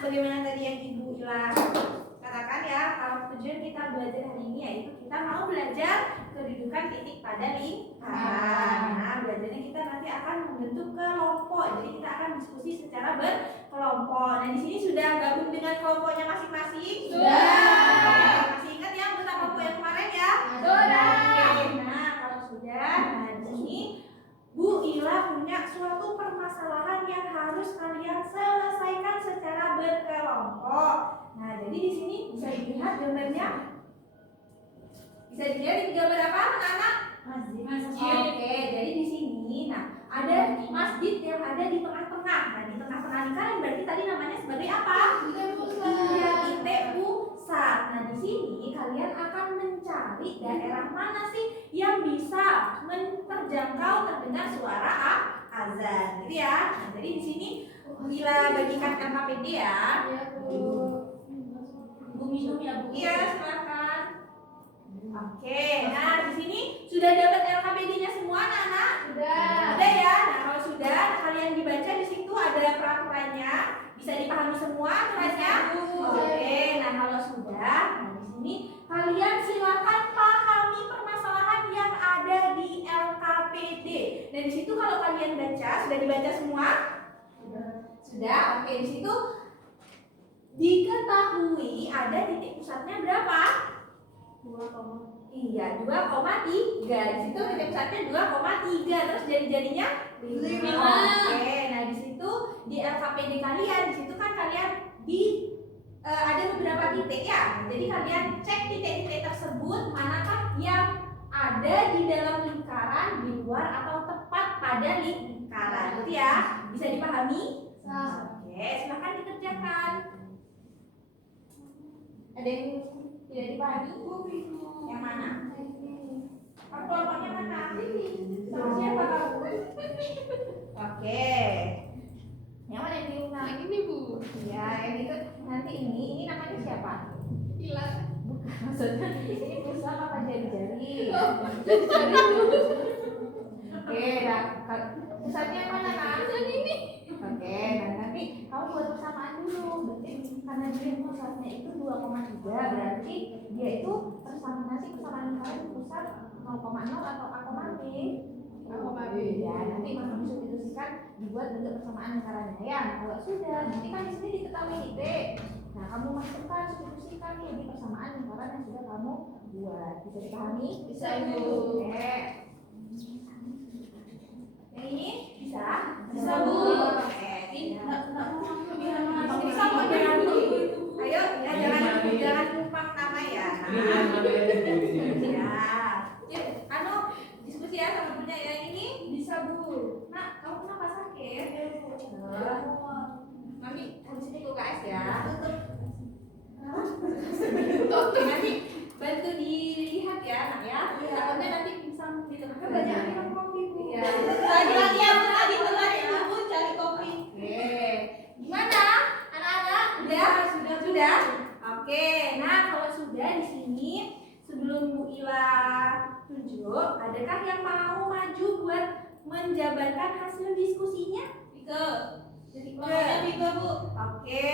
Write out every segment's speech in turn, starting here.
sebagaimana tadi yang Ibu Ila katakan ya, kalau tujuan kita belajar hari ini yaitu kita mau belajar kedudukan titik pada lingkaran. Nah, belajarnya kita nanti akan membentuk kelompok. Jadi kita akan diskusi secara berkelompok. Nah, di sini sudah gabung dengan kelompoknya masing-masing? Sudah. Masih ingat ya anggota kelompok yang kemarin ya? Sudah. Nah, kalau sudah, nah di sini Bu Ila punya suatu permasalahan yang harus kalian selesaikan secara berkelompok. Nah, jadi di sini bisa dilihat gambarnya. Bisa dilihat di gambar apa, anak-anak? Masjid. Oke, jadi di sini, nah ada masjid yang ada di tengah-tengah. Nah, di tengah-tengah lingkaran berarti tadi namanya sebagai apa? Titik pusat. Nah, di sini kalian akan mencari daerah mana sih yang bisa terjangkau terdengar suara azan, gitu ya. Nah, jadi di sini bila bagikan LKPD ya. Bu minum ya, Bu. Iya, silakan. Oke, nah di sini sudah dapat LKPD-nya semua, anak-anak? Sudah ya. Nah, kalau sudah, kalian dibaca di situ ada peraturannya, bisa dipahami semua aturannya? Oke, nah kalau sudah, nah di sini kalian silakan pahami permasalahan yang ada di LKPD. Dan di situ kalau kalian baca, sudah dibaca semua? Sudah. Oke, di situ diketahui ada titik pusatnya berapa? 2,3. Iya, 2,3. Di situ titik pusatnya 2,3. Terus jari-jarinya 5. Oke, nah di situ di LKPD kalian, di situ kan kalian ada beberapa titik ya. Jadi kalian cek titik-titik tersebut manakah yang ada di dalam lingkaran, di luar atau tepat pada lingkaran. Gitu ya. Bisa dipahami? Oke, silakan dikerjakan. Ada yang tidak dipahami? Yang mana? Kamu kelompoknya mana? Sama siapa kamu? Oke. Yang mana yang bingung? Yang ini, Bu. Ya, yang itu nanti ini namanya siapa? Ila. Bukan, maksudnya ini pusat apa jari-jari? Jari-jari. Oke, nah pusatnya yang mana, Kak? Yang ini. Oke, nah nanti kamu buat persamaan dulu. Berarti karena dia pusatnya itu 2,3, berarti dia itu persamaan lingkaran pusat 0,0 atau A, B. Ya, nanti Mas substitusikan dibuat bentuk persamaan lingkarannya ya. Kalau sudah, nanti kan di sini diketahui titik. Nah, kamu masukkan, substitusikan nih di persamaan lingkaran yang sudah kamu buat. Bisa dipahami? Bisa, Bu. Oke. Yang ini bisa? Bisa, Bu. Oke, ini enggak bisa kok jangan dulu. Ayo, ya jangan lupa nama ya. Ya. Yuk, diskusi ya sama punya ya. Ini bisa, Bu. Nak, kamu kenapa sakit? Mami, habis ini UKS ya. Tutup. Nanti bantu dilihat ya, Nak ya. Takutnya nanti pingsan di tengah. Banyak minum kopi, Bu. Iya. Lagi ya, Bu. Tadi telah ya, Bu, cari kopi. Oke. Gimana? Anak-anak? Sudah? Oke. Nah, kalau sudah di sini sebelum Bu Ila tunjuk, adakah yang mau maju buat menjabarkan hasil diskusinya? Tiga, Bu. Oke.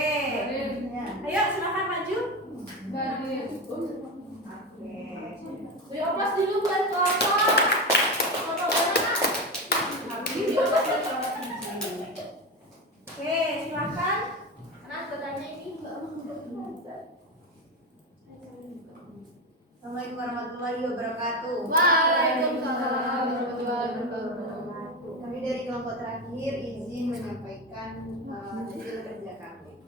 Ayo silakan maju. Oke. Beri oplos dulu buat kelompok. Kelompok mana? Oke, silakan. Karena bertanya ini enggak Assalamualaikum warahmatullahi wabarakatuh. Waalaikumsalam warahmatullahi wabarakatuh. Kami dari kelompok terakhir izin menyampaikan hasil kerja kami.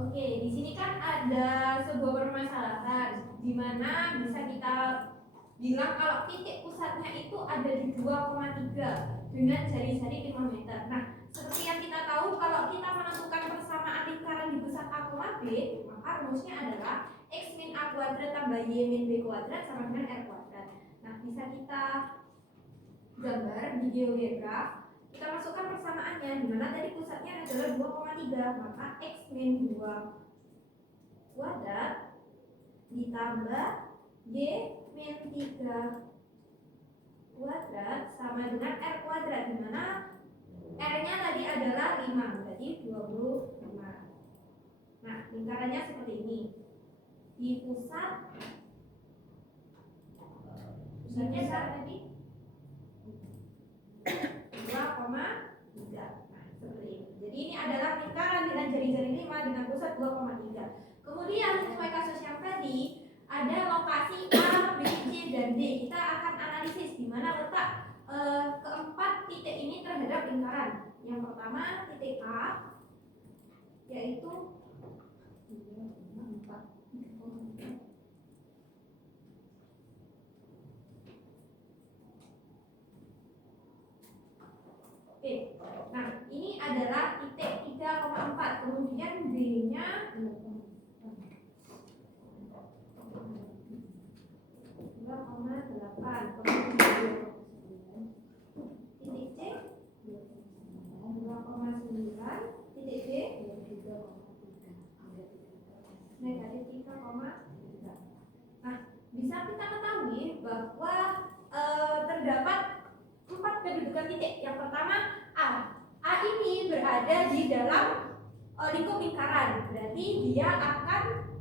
Oke, di sini kan ada sebuah permasalahan di mana bisa kita bilang kalau titik pusatnya itu ada di 2,3 dengan jari-jari 5 meter. Nah, seperti yang kita tahu kalau kita menentukan persamaan lingkaran di pusat A, B, maka rumusnya adalah X min A kuadrat tambah Y min B kuadrat sama dengan R kuadrat. Nah, bisa kita gambar di GeoGebra. Kita masukkan persamaannya, di mana tadi pusatnya adalah 2,3, maka X min 2 kuadrat ditambah Y min 3 kuadrat sama dengan R kuadrat, di mana R-nya tadi adalah 5, berarti 25. Nah, lingkarannya seperti ini. Di pusatnya berapa tadi? 2,3. Nah, seperti ini. Jadi ini adalah lingkaran dengan jari-jari 5 dengan pusat 2,3. Kemudian sesuai kasus yang tadi, ada lokasi A, B, C, dan D. Kita akan analisis di mana letak keempat titik ini terhadap lingkaran. Yang pertama titik A, yaitu Oke. Nah, ini adalah titik 3,4. Kemudian B-nya 2,8. Kemudian titik C 2,9. Titik D negatif 3,3. Nah, bisa kita ketahui bahwa terdapat 4 kedudukan titik. Yang pertama A. A ini berada di dalam lingkup lingkaran. Berarti dia akan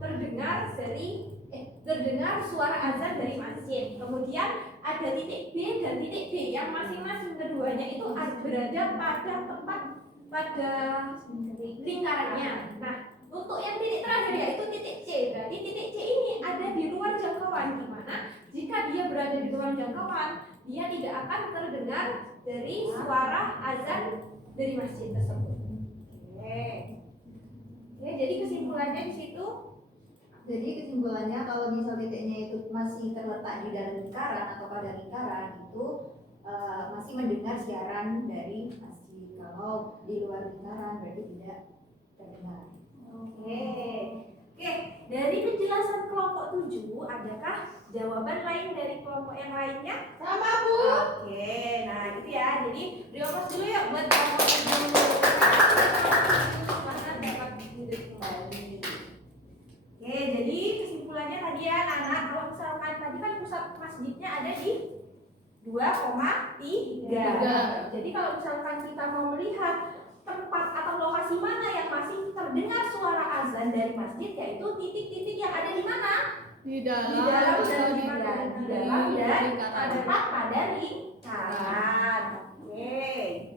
terdengar suara azan dari masjid. Kemudian ada titik B dan titik D yang masing-masing keduanya itu berada pada tempat pada lingkarannya. Nah, untuk yang titik terakhir yaitu titik C. Berarti titik C ini ada di luar jangkauan, di mana jika dia berada di luar jangkauan, dia tidak akan terdengar dari suara azan dari masjid tersebut. Oke. Ya, jadi kesimpulannya di situ. Jadi kesimpulannya kalau misal titiknya itu masih terletak di dalam lingkaran atau pada lingkaran itu masih mendengar siaran dari masjid. Kalau di luar lingkaran berarti tidak terdengar. Oke. Dari penjelasan kelompok 7, adakah jawaban lain dari kelompok yang lainnya? Sama, Bu. Oke, nah itu ya. Jadi diopos dulu ya buat kelompok 7. Karena dapat hidup kembali. Oke, jadi kesimpulannya tadi ya anak-anak, kalau misalkan tadi kan pusat masjidnya ada di 2,3. Jadi kalau misalkan kita mau melihat tempat atau lokasi mana yang masih terdengar suara azan dari masjid, yaitu titik-titik yang ada di mana? Di Di dalam dalam dan lingkaran. tempat pada lingkaran. Oke.